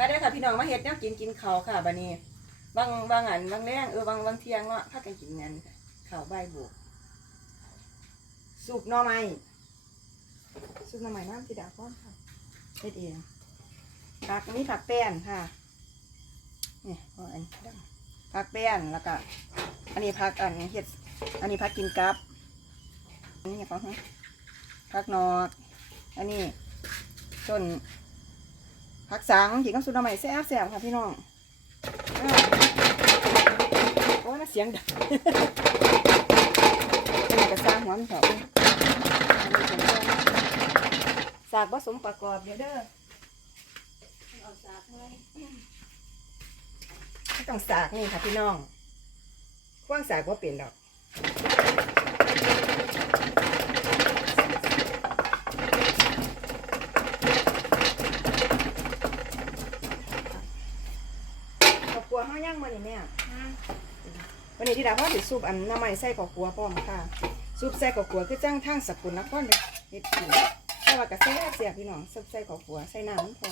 มาเด้อค่ะพี่น้องมาเฮ็ดแนวกินกินข้าวค่ะบัดนี้บางบางอันบางแรงเออบางบางเที่ยงเนาะพากันกินงานค่ะข้าวใบายบุกสุกหน่อไม้สุกหน่อไม้น้ำทีดาพ้อนค่ะเฮ็ดเองผักนี่ผักแป้นค่ะนี่เอาอันนี้ดังผักแป้นแล้วก็อันนี้ผักอันเฮ็ดอันนี้ผักกินกับอันนี้ของผักนอกอันนี้ต้น ผักสังกินกับสุดใหม่แซ่บแซ่บค่ะพี่น้องอโอ้ยน่าเสียงดังเป็นกระซ่างหัวมันเถอะอันนี้เป็นต้นสากผสมประกอบเดี๋ยวเด้อเอาสากเลยไม่ต้องสากนี่ค่ะพี่น้องกว้างสากว่าเปลี่ยนดอก ขอบครัวห้าย่างมานี่แม่วันนี้ที่ดาพ่อถือซุปอันน้ำมันใส่กอกกัวพร้อมค่ะซุปใส่กอกกัวคือจ้างทางสกุลนครเลยเฮ็ดกินแต่ว่ากระแซ่บเสียพี่น้องซุปใส่กอกกัวใส่น้ำมันพอ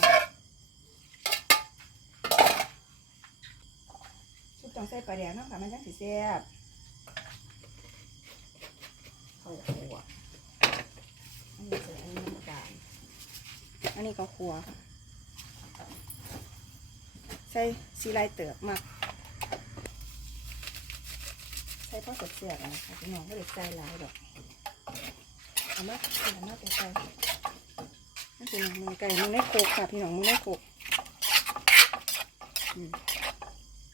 ซุปต้องใส่ปลาแดกเนาะค่ะมันจังสิแซ่บข้าวคั่วอันนี้ใส่อันนี้น้ำตาลอันนี้ข้าวคั่วค่ะ ใส่ซีไรเติบมากใส่พ่อสดเสียบนะคะพี่น้องก็เลยใส่หลายดอกเอามาเอามาแต่ใส่นั่นคือมือไก่มือได้โคกค่ะพี่น้องมือได้โคกอืม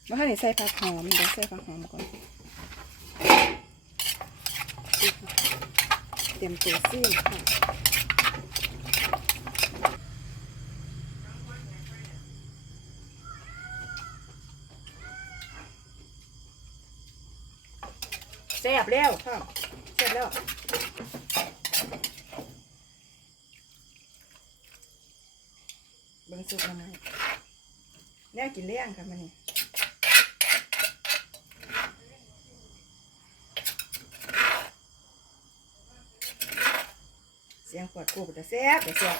มาให้ใส่ผักหอมเดี๋ยวใส่ผักหอมก่อนเตรียมตัวซีมค่ะ แซ่บแล้วค่ะแซ่บแล้วเบิ่งสุกแล้วไหมแน่กินเลี้ยงค่ะมันนี่เสียงขวดกูแต่แซ่บแต่แซ่บ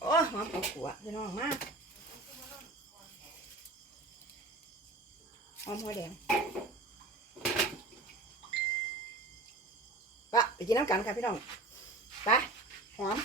โอ้หอมขวพี่น้องมาก หอมหัวแดงปะไปกินน้ำกันค่ะพี่น้องไปหอม